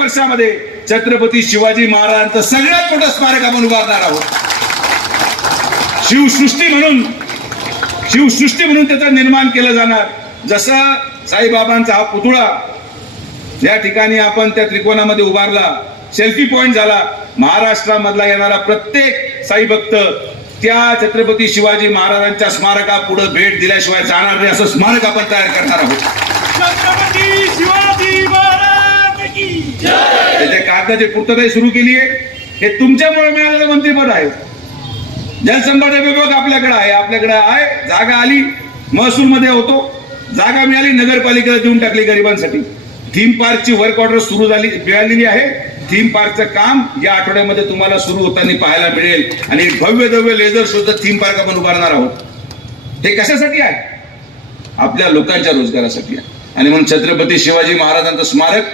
वर्षामध्ये छत्रपती शिवाजी महाराजांचं सगळ्यात मोठं स्मारक आपण उभारणार आहोत. शिवसृष्टी म्हणून शिवसृष्टी म्हणून त्याचं निर्माण केलं जाणार. जसं साईबाबांचा हा पुतळा या ठिकाणी आपण त्या त्रिकोणामध्ये उभारला सेल्फी पॉइंट झाला. महाराष्ट्रामधला येणारा प्रत्येक साई भक्त त्या छत्रपती शिवाजी महाराजांच्या स्मारका पुढे भेट दिल्याशिवाय जाणार नाही असं स्मारक आपण तयार करणार आहोत. त्याच्या पूर्तताही पूर्तता सुरू केली आहे. हे तुमच्यामुळे मिळालेलं मंत्रिपद आहे. जलसंपदा विभाग आपल्याकडे आहे. आपल्याकडे आहे. जागा आली. महसूल मध्ये होतो. जागा मिळाली. नगरपालिकेला देऊन टाकली गरिबांसाठी. थीम पार्कची वर्क ऑर्डर सुरू झाली मिळालेली आहे. थीम पार्कचं काम या आठवड्यामध्ये तुम्हाला सुरू होताना पाहायला मिळेल. आणि भव्य दव्य लेझर शोचं थीम पार्क आपण उभारणार आहोत. हे कशासाठी आहे? आपल्या लोकांच्या रोजगारासाठी आहे. आणि म्हणून छत्रपती शिवाजी महाराजांचं स्मारक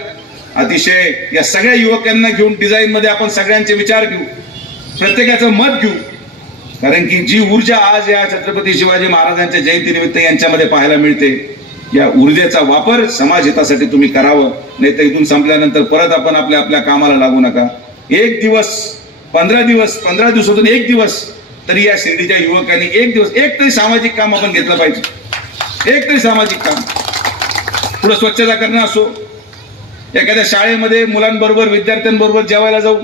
अतिशय या सगळ्या युवकांना घेऊन डिझाईन मध्ये आपण सगळ्यांचे विचार घेऊ. प्रत्येकाचं मत घेऊ. कारण की जी ऊर्जा आज या छत्रपती शिवाजी महाराजांच्या जयंतीनिमित्त यांच्यामध्ये पाहायला मिळते या ऊर्जेचा वापर समाज हितासाठी तुम्ही करावं. नाही तर इथून संपल्यानंतर परत आपण आपल्या आपल्या कामाला लागू नका. एक दिवस पंधरा दिवस पंधरा दिवसातून एक दिवस तरी या शिर्डीच्या युवकांनी एक दिवस एक तरी सामाजिक काम आपण घेतलं पाहिजे. एक तरी सामाजिक काम. पुढे स्वच्छता करणं असो एखाद्या शाळेमध्ये मुलांबरोबर विद्यार्थ्यांबरोबर जेवायला जाऊ.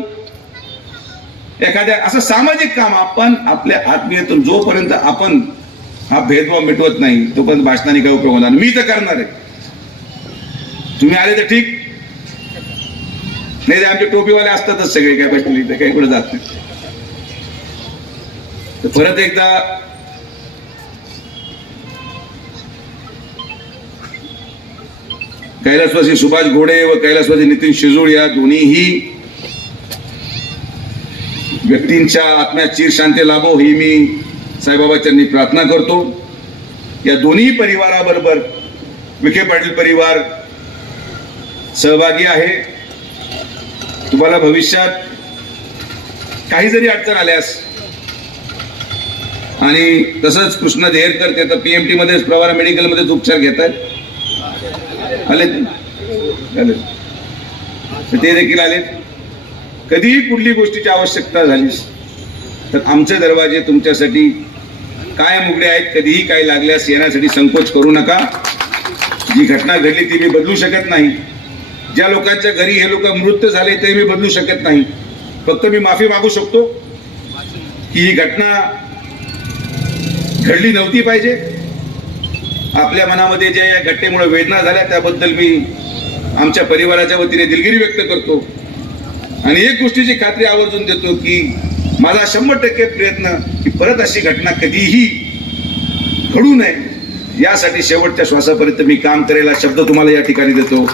एखाद्या असं सामाजिक काम आपण आपल्या आत्मीयतून जोपर्यंत आपण हा भेदभाव मिटवत नाही तोपर्यंत भाषणाने काही उपयोग होणार मी तर करणार आहे. तुम्ही आले तर ठीक. नाही तर आमचे टोपीवाले असतातच सगळे काय बसले काही कुठे जात नाही. तर परत एकदा कैलासवासी सुभाष घोडे व कैलासवासी नितीन शिजूळ या दोन्हीही व्यक्तींच्या आत्म्यात चीर शांती लाभो ही मी साईबाबाच्यांनी प्रार्थना करतो. या दोन्ही परिवाराबरोबर विखे पाटील परिवार सहभागी आहे. तुम्हाला भविष्यात काही जरी अडचण आल्यास आणि तसंच कृष्ण देहरकर ते तर पी एम टीमध्येच प्रवारा मेडिकलमध्येच उपचार घेत आहेत आले आले तर ते देखील आलेत. कधीही कुठली गोष्टीची आवश्यकता झालीस तर आमचे दरवाजे तुमच्यासाठी काय मुगडे आहेत. कधीही काय लागल्यास येण्यासाठी संकोच करू नका. जी घटना घडली ती मी बदलू शकत नाही. ज्या लोकांच्या घरी हे लोक मृत झाले ते मी बदलू शकत नाही. फक्त मी माफी मागू शकतो की ही घटना घडली नव्हती पाहिजे. आपल्या मनामध्ये ज्या या घटनेमुळे वेदना झाल्या त्याबद्दल मी आमच्या परिवाराच्या वतीने दिलगिरी व्यक्त करतो. आणि एक गोष्टीची खात्री आवर्जून देतो की माझा शंभर टक्के प्रयत्न की परत अशी घटना कधीही घडू नये यासाठी शेवटच्या श्वासापर्यंत मी काम करेल शब्द तुम्हाला या ठिकाणी देतो.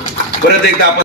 परत एकदा आपण